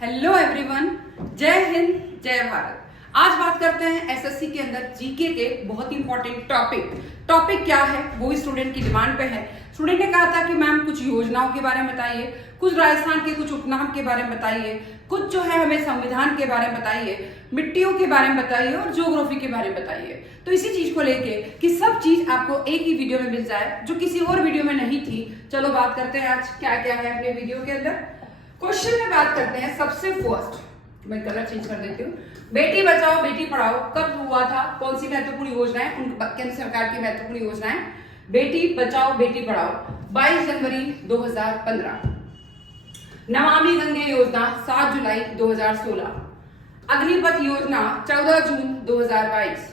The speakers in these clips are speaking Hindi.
हेलो एवरीवन, जय हिंद जय भारत। आज बात करते हैं एसएससी के अंदर जीके के बहुत ही इंपॉर्टेंट टॉपिक क्या है, वो भी स्टूडेंट की डिमांड पे है। स्टूडेंट ने कहा था कि मैम कुछ योजनाओं के बारे में बताइए, कुछ राजस्थान के कुछ उपनाम के बारे में बताइए, कुछ जो है हमें संविधान के बारे में बताइए, मिट्टियों के बारे में बताइए और ज्योग्राफी के बारे में बताइए। तो इसी चीज को लेके कि सब चीज आपको एक ही वीडियो में मिल जाए जो किसी और वीडियो में नहीं थी। चलो बात करते हैं आज क्या क्या है अपने वीडियो के अंदर। क्वेश्चन में बात करते हैं सबसे फर्स्ट, मैं कलर चेंज कर देती हूँ। बेटी बचाओ बेटी पढ़ाओ कब हुआ था, कौन सी महत्वपूर्ण योजनाएं, केंद्र सरकार की महत्वपूर्ण योजनाएं। बेटी बचाओ बेटी पढ़ाओ 22 जनवरी 2015। नमामि गंगे योजना 7 जुलाई 2016। अग्निपथ योजना 14 जून 2022।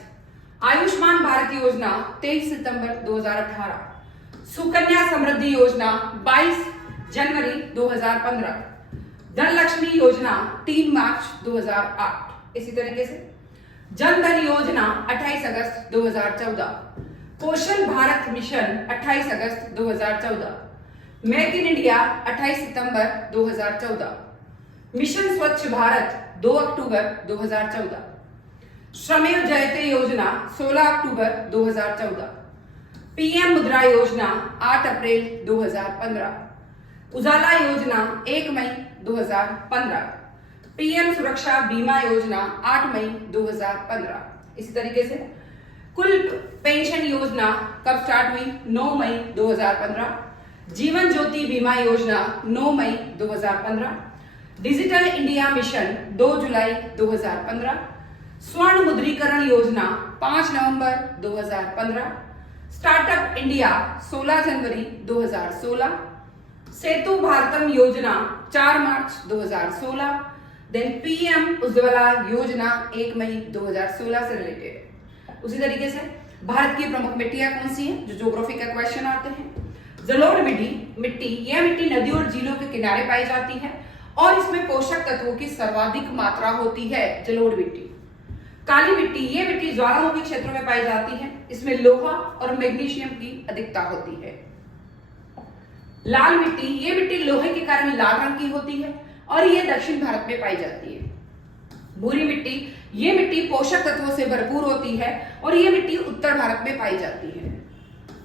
आयुष्मान भारत योजना 23 सितंबर 2018। सुकन्या समृद्धि योजना 22 जनवरी 2015। धनलक्ष्मी योजना 3 मार्च 2008। इसी तरीके से जन धन योजना 28 अगस्त 2014। पोषण Bharat mission 28 August 2014। Make in India 28 September 2014। Mission स्वच्छ भारत 2 अक्टूबर 2014। श्रमेव जयते योजना 16 अक्टूबर 2014। पीएम मुद्रा योजना 8 अप्रैल 2015। उजाला योजना 1 मई 2015। पीएम सुरक्षा बीमा योजना 8 मई 2015। इसी तरीके से कुल पेंशन योजना कब स्टार्ट हुई, 9 मई 2015। जीवन ज्योति बीमा योजना 9 मई 2015। डिजिटल इंडिया मिशन 2 जुलाई 2015। स्वर्ण मुद्रीकरण योजना 5 नवंबर 2015। स्टार्टअप इंडिया 16 जनवरी 2016। सेतु भारतम योजना 4 मार्च 2016। देन पीएम उज्ज्वला योजना 1 मई 2016 से रिलेटेड। उसी तरीके से भारत की प्रमुख मिट्टियां कौन सी हैं, जो ज्योग्राफी का क्वेश्चन आते हैं। जलोढ़ मिट्टी, यह मिट्टी नदियों और झीलों के किनारे पाई जाती है और इसमें पोषक तत्वों की सर्वाधिक मात्रा होती है। जलोढ़ मिट्टी। काली मिट्टी, यह मिट्टी ज्वालामुखी क्षेत्रों में पाई जाती है, इसमें लोहा और मैग्नीशियम की अधिकता होती है। लाल मिट्टी, ये मिट्टी लोहे के कारण लाल रंग की होती है और ये दक्षिण भारत में पाई जाती है। भूरी मिट्टी, ये मिट्टी पोषक तत्वों से भरपूर होती है और ये मिट्टी उत्तर भारत में पाई जाती है।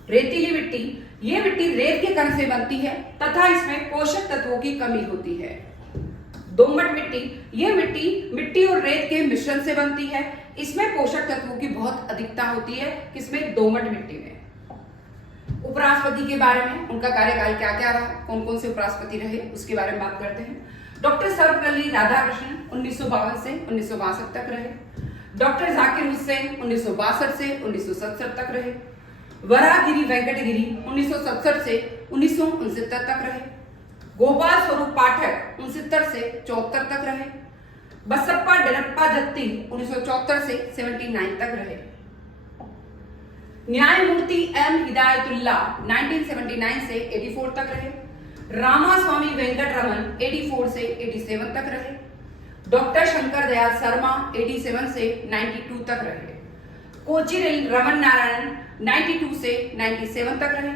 रेतीली मिट्टी, ये मिट्टी रेत के कण से बनती है तथा इसमें पोषक तत्वों की कमी होती है। दोमट मिट्टी, ये मिट्टी और रेत के मिश्रण से बनती है, इसमें पोषक तत्वों की बहुत अधिकता होती है। किसमें? दोमट मिट्टी में। उपराष्ट्रपति के बारे में, उनका कार्यकाल क्या क्या रहा, कौन कौन से उपराष्ट्रपति रहे, उसके बारे में बात करते हैं। डॉक्टर सर्वपल्ली राधाकृष्णन 1952 से 1962 तक रहे। डॉक्टर जाकिर हुसैन 1962 से 1967 तक रहे। वराहगिरी वेंकटगिरी 1967 से 1969 तक रहे। गोपाल स्वरूप पाठक 69 से 74 तक रहे। बसप्पा डनप्पा जत्ती 1974 से 79 तक रहे। न्यायमूर्ति एम हिदायतुल्ला 1979 से 84 तक रहे। रामास्वामी वेंकटरमन 84 से 87 तक रहे। डॉक्टर शंकर दयाल शर्मा 87 से 92 तक रहे। कोचिरिल रमन नारायण 92 से 97 तक रहे।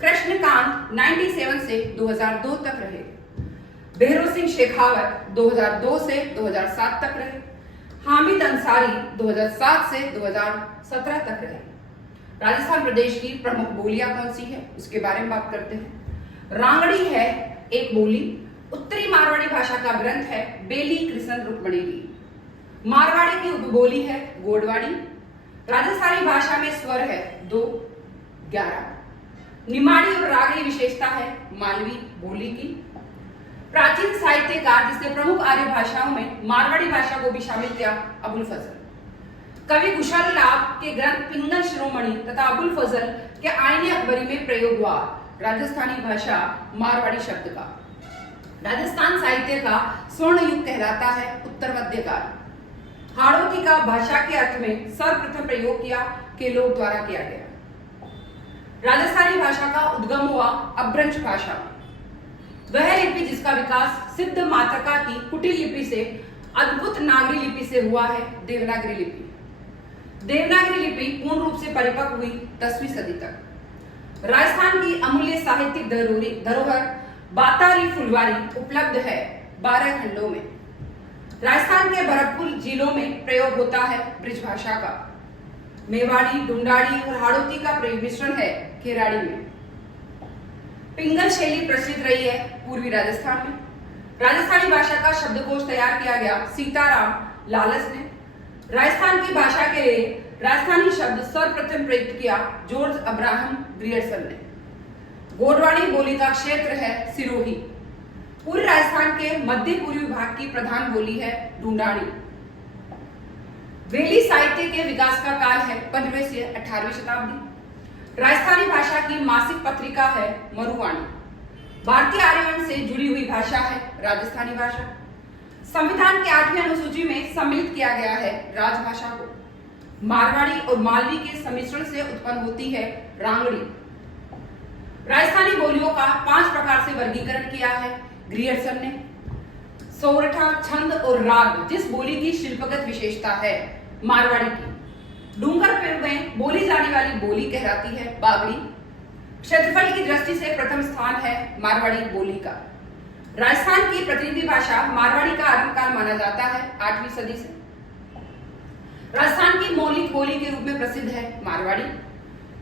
कृष्णकांत 97 से 2002 तक रहे। भैरव सिंह शेखावत 2002 से 2007 तक रहे। हामिद अंसारी 2007 से 2017 तक रहे। राजस्थान प्रदेश की प्रमुख बोलियां कौन सी है, उसके बारे में बात करते हैं। रांगड़ी है एक बोली। उत्तरी मारवाड़ी भाषा का ग्रंथ है बेली कृष्ण रुक्मणी। मारवाड़ी की उपबोली है गोडवाड़ी। राजस्थानी भाषा में स्वर है 2, 11। निमाड़ी और रागड़ी विशेषता है मालवी बोली की। प्राचीन साहित्यकार जिसने प्रमुख आर्य भाषाओं में मारवाड़ी भाषा को भी शामिल किया, अबुल फजल। कवि कुशल लाभ के ग्रंथ पिंगल शिरोमणि तथा अबुल फजल के आईने अकबरी में प्रयोग हुआ राजस्थानी भाषा मारवाड़ी शब्द का। राजस्थान साहित्य का स्वर्ण युग कहलाता है उत्तर मध्यकाल। हाड़ौती का भाषा के अर्थ में सर्वप्रथम प्रयोग किया केलोग द्वारा किया गया। राजस्थानी भाषा का उद्गम हुआ अभ्रंश भाषा। वह लिपि जिसका विकास सिद्ध मातृका की कुटिल लिपि से अद्भुत नागरी लिपि से हुआ है देवनागरी लिपि। देवनागरी लिपि पूर्ण रूप से परिपक्व हुई 10वीं सदी तक। राजस्थान की अमूल्य साहित्यिक धरोहर बातारी फुलवारी उपलब्ध है 12 खंडों में। राजस्थान के भरतपुर जिलों में प्रयोग होता है ब्रिज भाषा का। मेवाड़ी, ढूंढाड़ी और हाड़ौती का मिश्रण है खेराड़ी में। पिंगल शैली प्रसिद्ध रही है पूर्वी राजस्थान में। राजस्थानी भाषा का शब्दकोश तैयार किया गया सीताराम लालस ने। राजस्थान की भाषा के लिए राजस्थानी शब्द सर्वप्रथम प्रयुक्त किया जॉर्ज अब्राहम ग्रियर्सन ने। गोडवाड़ी बोली का क्षेत्र है सिरोही। पूर्वी राजस्थान के मध्य पूर्वी भाग की प्रधान बोली है ढूंढाड़ी। वेली साहित्य के विकास का काल है 15वीं से 18वीं शताब्दी। राजस्थानी भाषा की मासिक पत्रिका है मरुवाणी। भारतीय आर्यवन से जुड़ी हुई भाषा है राजस्थानी भाषा। संविधान के 8वीं अनुसूची में सम्मिलित किया गया है राजभाषा को। मारवाड़ी और मालवी के सम्मिश्रण से उत्पन्न होती है रांगड़ी। राजस्थानी बोलियों का 5 प्रकार से वर्गीकरण किया है ग्रियर्सन ने। सोरठा, छंद और राग जिस बोली की शिल्पगत विशेषता है मारवाड़ी की। डूंगरपुर में बोली जाने वाली बोली कहलाती है बागड़ी। क्षेत्रफल की दृष्टि से प्रथम स्थान है मारवाड़ी बोली का। राजस्थान की प्रतिनिधि भाषा मारवाड़ी का आरंभ काल माना जाता है 8वीं सदी से। राजस्थान की मौलिक बोली के रूप में प्रसिद्ध है मारवाड़ी।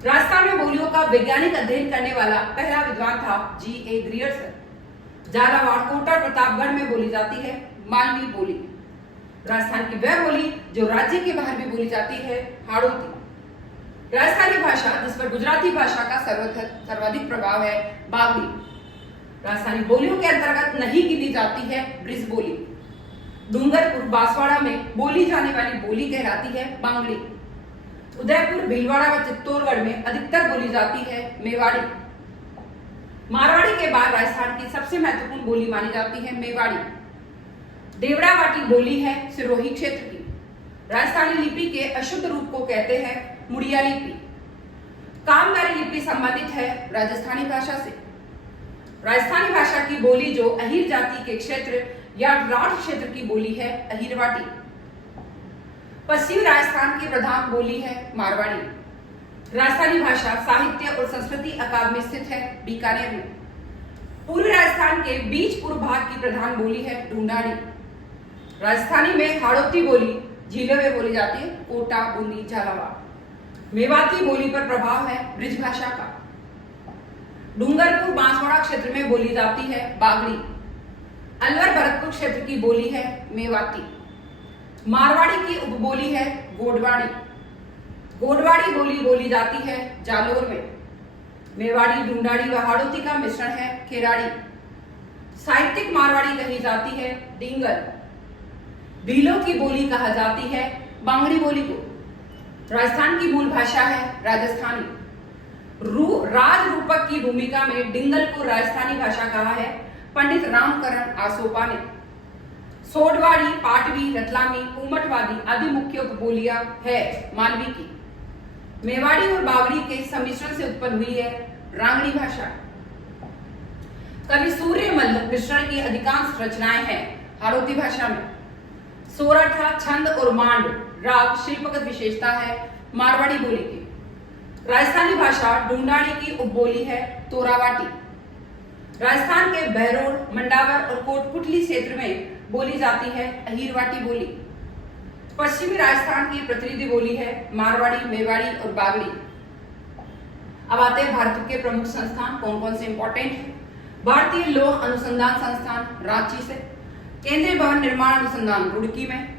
राजस्थान में बोलियों का वैज्ञानिक अध्ययन करने वाला पहला विद्वान था G.A. ग्रियर्सन। झालावाड़, कोटा, प्रतापगढ़ में बोली जाती है मालवी बोली। राजस्थान की वह बोली जो राज्य के बाहर भी बोली जाती है हाड़ौती। राजस्थानी भाषा जिस पर गुजराती भाषा का सर्वाधिक प्रभाव है बागड़ी। राजस्थानी बोलियों के अंतर्गत नहीं गिनी जाती है ब्रिज बोली। डूंगरपुर, बांसवाड़ा में बोली जाने वाली बोली कहलाती है बांगड़ी। उदयपुर, भीलवाड़ा व चित्तौड़गढ़ में अधिकतर बोली जाती है मेवाड़ी। मारवाड़ी के बाद राजस्थान की सबसे महत्वपूर्ण बोली मानी जाती है मेवाड़ी। देवड़ावाटी बोली है सिरोही क्षेत्र की। राजस्थानी लिपि के अशुद्ध रूप को कहते हैं मुड़िया लिपि। कामगारी लिपि संबंधित है राजस्थानी भाषा से। राजस्थानी भाषा की बोली जो अहीर जाति के क्षेत्र या राठ क्षेत्र की बोली है अहीरवाटी। पश्चिमी राजस्थान की प्रधान बोली है मारवाड़ी। राजस्थानी भाषा साहित्य और संस्कृति अकादमी स्थित है बीकानेर में। पूर्वी राजस्थान के बीच पूर्व भाग की प्रधान बोली है ढूंढाड़ी। राजस्थानी में हाड़ौती बोली जिलों में बोली जाती है कोटा, बूंदी, झालावाड़। मेवाती बोली पर प्रभाव है ब्रिज भाषा का। डूंगरपुर, बांसवाड़ा क्षेत्र में बोली जाती है बागड़ी। अलवर, भरतपुर क्षेत्र की बोली है मेवाती। मारवाड़ी की उपबोली है गोडवाड़ी। गोडवाड़ी बोली बोली जाती है जालोर में। मेवाड़ी, ढूंढाड़ी व हाड़ौती का मिश्रण है खेराड़ी। साहित्यिक मारवाड़ी कही जाती है डिंगल। भीलों की बोली कहा जाती है बांगड़ी बोली को। राजस्थान की मूल भाषा है राजस्थानी। राज रूपक की भूमिका में डिंगल को राजस्थानी भाषा कहा है पंडित रामकरण आसोपा ने। सोडवाड़ी, पाटवी, रतलामी, उमटवादी आदि मुख्य उपबोलियां है मालवी की। मेवाड़ी और बागड़ी के सम्मिश्रण से उत्पन्न हुई है रांगड़ी भाषा। कवि सूर्यमल मिश्रण की अधिकांश रचनाएं हैं हाड़ौती भाषा में। सोरठा, छंद और मांड राग शिल्पगत विशेषता है मारवाड़ी बोली की। राजस्थानी भाषा ढूंढाड़ी की उपबोली है तोरावाटी। राजस्थान के बहरोड, मंडावर और कोटपुतली क्षेत्र में बोली जाती है अहीरवाटी बोली। पश्चिमी राजस्थान की प्रतिनिधि बोली है मारवाड़ी, मेवाड़ी और बागड़ी। अब आते हैं भारत के प्रमुख संस्थान कौन कौन से इंपॉर्टेंट है। भारतीय लौह अनुसंधान संस्थान रांची से, केंद्रीय भवन निर्माण अनुसंधान रुड़की में,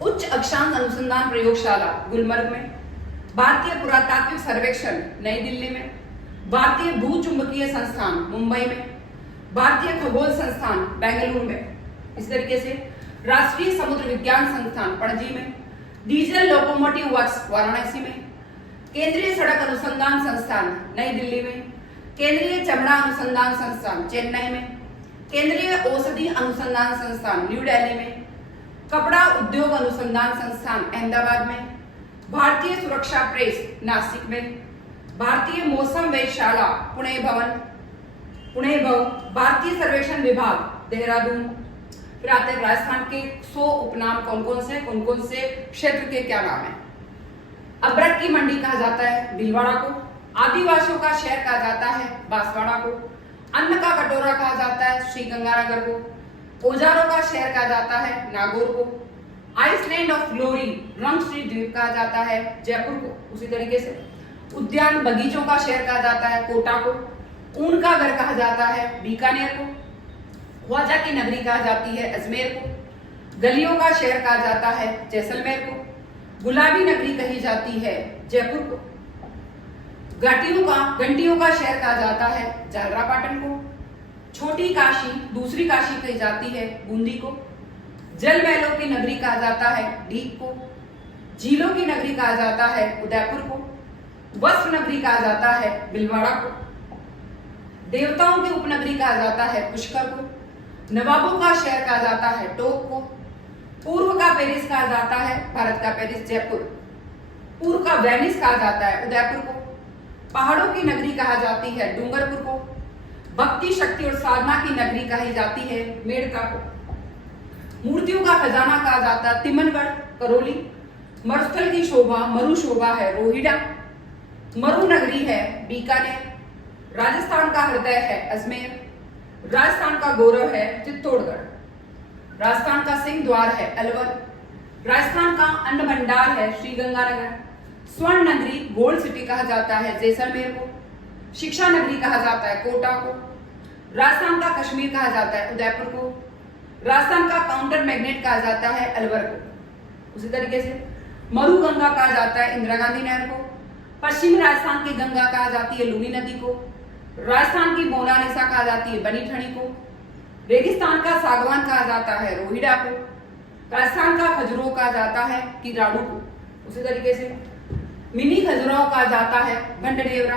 उच्च अक्षांश अनुसंधान प्रयोगशाला गुलमर्ग में, भारतीय पुरातात्विक सर्वेक्षण नई दिल्ली में, भारतीय भूचुंबकीय संस्थान मुंबई में, भारतीय खगोल संस्थान बेंगलुरु में। इस तरीके से राष्ट्रीय समुद्र विज्ञान संस्थान पणजी में, डीजल लोकोमोटिव वर्क्स वाराणसी में, केंद्रीय सड़क अनुसंधान संस्थान नई दिल्ली में, केंद्रीय चमड़ा अनुसंधान संस्थान चेन्नई में, केंद्रीय औषधि अनुसंधान संस्थान न्यू दिल्ली में, कपड़ा उद्योग अनुसंधान संस्थान अहमदाबाद में, भारतीय सुरक्षा प्रेस नासिक में, भारतीय मौसम वेधशाला पुणे भवन, भारतीय सर्वेक्षण विभाग देहरादून। फिर आते हैं राजस्थान के 100 उपनाम कौन कौन से क्षेत्र के क्या नाम है। अब्रक की मंडी कहा जाता है भीलवाड़ा को, आदिवासियों का शहर कहा जाता है बांसवाड़ा को, अन्न का कटोरा कहा जाता है श्रीगंगानगर को, औजारों का शहर कहा जाता है नागौर को। आइसलैंड ऑफ ग्लोरी रंगश्री द्वीप कहा जाता है जयपुर को। उसी तरीके से उद्यान बगीचों का शहर कहा जाता है कोटा को। ऊन का घर कहा जाता है बीकानेर को। ख्वाजा की नगरी कहा जाती है अजमेर को। गलियों का शहर कहा जाता है जैसलमेर को। गुलाबी नगरी कही जाती है जयपुर को। घंटियों का शहर कहा जाता है झालरापाटन को। छोटी काशी दूसरी काशी कही जाती है बूंदी को। जल महलों की नगरी कहा जाता है डीग को। झीलों की नगरी कहा जाता है उदयपुर को। वस्त्र नगरी कहा जाता है भीलवाड़ा को। देवताओं की उपनगरी कहा जाता है पुष्कर को। नवाबों का शहर कहा जाता है टोक को। पूर्व का पेरिस कहा जाता है भारत का पेरिस जयपुर। पूर्व का वेनिस कहा जाता है उदयपुर को। पहाड़ों की नगरी कहा जाती है डूंगरपुर को। भक्ति शक्ति और साधना की नगरी कही जाती है मेड़ता को। मूर्तियों का खजाना कहा जाता है तिमनगढ़ करौली। मरुस्थल की शोभा मरु शोभा है रोहिड़ा। मरु नगरी है बीकानेर। राजस्थान का हृदय है अजमेर। राजस्थान का गौरव है चित्तौड़गढ़। राजस्थान का सिंह द्वार है अलवर। राजस्थान का अन्न भंडार है श्रीगंगानगर। स्वर्ण नगरी गोल्ड सिटी कहा जाता है जैसलमेर को। शिक्षा नगरी कहा जाता है कोटा को। राजस्थान का कश्मीर कहा जाता है उदयपुर को। राजस्थान का काउंटर मैग्नेट कहा जाता है अलवर को। उसी तरीके से मरु गंगा कहा जाता है इंदिरा गांधी नहर को। पश्चिमी राजस्थान की गंगा कहा जाती है लूनी नदी को। राजस्थान की मोनालिसा कहा जाती है बनी ठणी को। रेगिस्तान का सागवान कहा जाता है रोहिड़ा को। राजस्थान का खजुराहो कहा जाता है किराड़ू को। उसी तरीके से मिनी खजुराहो कहा जाता है भंडदेवरा।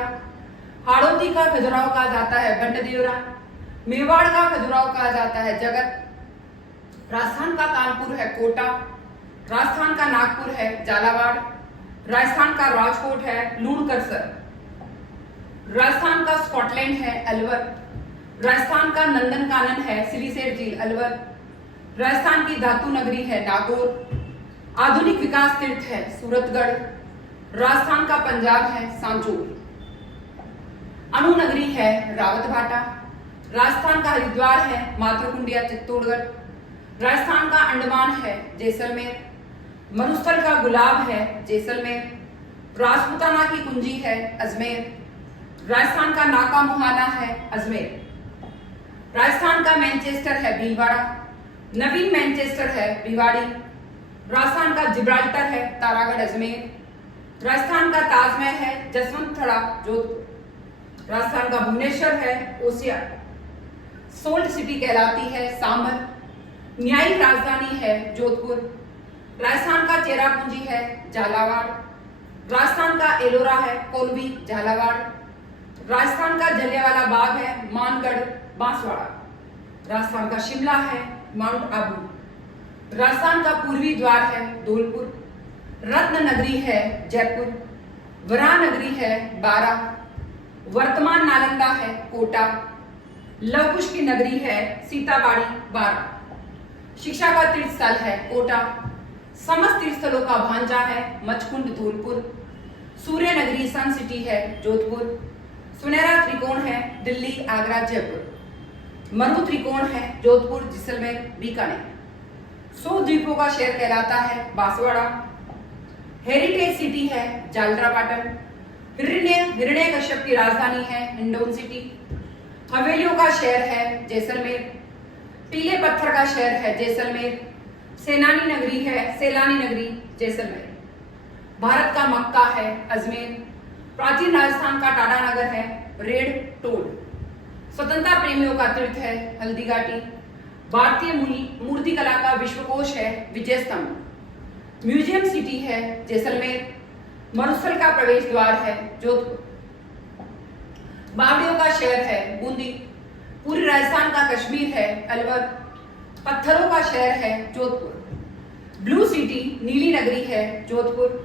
हाड़ौती का खजुराहो कहा जाता है भंडदेवरा। मेवाड़ का खजुराहो कहा जाता है जगत। राजस्थान का कानपुर है कोटा। राजस्थान का नागपुर है झालावाड़। राजस्थान का राजकोट है लूणकरसर। राजस्थान का स्कॉटलैंड है अलवर। राजस्थान का नंदनकानन है सिरिसेर झील अलवर। राजस्थान की धातु नगरी है नागौर। आधुनिक विकास तीर्थ है सूरतगढ़। राजस्थान का पंजाब है सांचौर। अणु नगरी है रावतभाटा। राजस्थान का हरिद्वार है मातृकुंडिया चित्तौड़गढ़। राजस्थान का अंडमान है जैसलमेर। मरुस्थल का गुलाब है जैसलमेर। राजपूताना की कुंजी है अजमेर। राजस्थान का नाका मुहाना है अजमेर। राजस्थान का मैनचेस्टर है भीलवाड़ा। नवीन मैनचेस्टर है भिवाड़ी। राजस्थान का जिब्राल्टर है तारागढ़ अजमेर। राजस्थान का ताजमहल है जसवंतथड़ा जोधपुर। राजस्थान का भुवनेश्वर है ओसिया। सोल्ट सिटी कहलाती है सांभर। न्यायिक राजधानी है जोधपुर। राजस्थान का चेरापूंजी है झालावाड़। राजस्थान का एलोरा है कोलवी झालावाड़। राजस्थान का जलियांवाला बाग है मानगढ़ बांसवाड़ा। राजस्थान का शिमला है माउंट आबू। राजस्थान का पूर्वी द्वार है धौलपुर। रत्न नगरी है जयपुर। वराह नगरी है बारा। वर्तमान नालंदा है कोटा। लवकुश की नगरी है सीताबाड़ी बारा। शिक्षा का तीर्थ स्थल है कोटा। समस्त तीर्थ स्थलों का भांजा है मचकुंड धौलपुर। सूर्य नगरी सन सिटी है जोधपुर। सुनहरा त्रिकोण है दिल्ली आगरा जयपुर। मरु त्रिकोण है जोधपुर जैसलमेर बीकानेर। 100 द्वीपों का शहर कहलाता है बांसवाड़ा। हेरिटेज सिटी है झालरापाटन। हिरण्यकश्यप की राजधानी है हिंडौन सिटी। हवेलियों का शहर है जैसलमेर। पीले पत्थर का शहर है जैसलमेर। सैलानी नगरी जैसलमेर। भारत का मक्का है अजमेर। प्राचीन राजस्थान का टाटा नगर है रेड टोल। स्वतंत्रता प्रेमियों का तीर्थ है हल्दी घाटी। भारतीय मूर्तिकला का विश्वकोश है विजय स्तंभ। म्यूजियम सिटी है जैसलमेर। मरुस्थल का प्रवेश द्वार है जोधपुर। बावड़ियों का शहर है बूंदी। पूर्वी राजस्थान का कश्मीर है अलवर। पत्थरों का शहर है जोधपुर। ब्लू सिटी नीली नगरी है जोधपुर।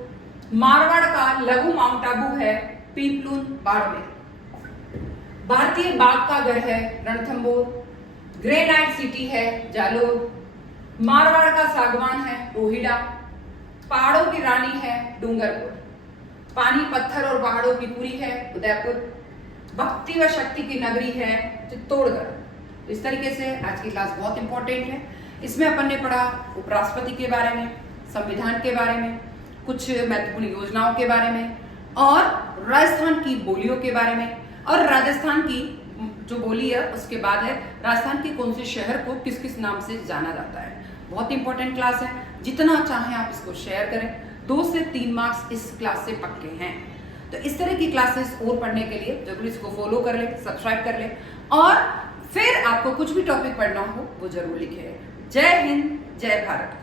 मारवाड़ का लघु माउंट आबू है पीपलून बाड़मेर। भारतीय बाघ का घर है रणथंभौर। ग्रेनाइट सिटी है जालोर। मारवाड़ का सागवान है रोहिड़ा। पहाड़ों की रानी है डूंगरपुर। पानी पत्थर और पहाड़ों की पूरी है उदयपुर। भक्ति व शक्ति की नगरी है चित्तौड़गढ़। इस तरीके से आज की क्लास बहुत इंपॉर्टेंट है। इसमें अपन ने पढ़ा उपराष्ट्रपति के बारे में, संविधान के बारे में, कुछ महत्वपूर्ण योजनाओं के बारे में, और राजस्थान की बोलियों के बारे में, और राजस्थान की जो बोली है उसके बाद है राजस्थान के कौन से शहर को किस किस नाम से जाना जाता है। बहुत इंपॉर्टेंट क्लास है, जितना चाहें आप इसको शेयर करें। 2 से 3 मार्क्स इस क्लास से पक्के हैं। तो इस तरह की क्लासेस और पढ़ने के लिए जरूर इसको फॉलो कर लें, सब्सक्राइब कर लें, और फिर आपको कुछ भी टॉपिक पढ़ना हो वो जरूर लिखें। जय हिंद, जय भारत।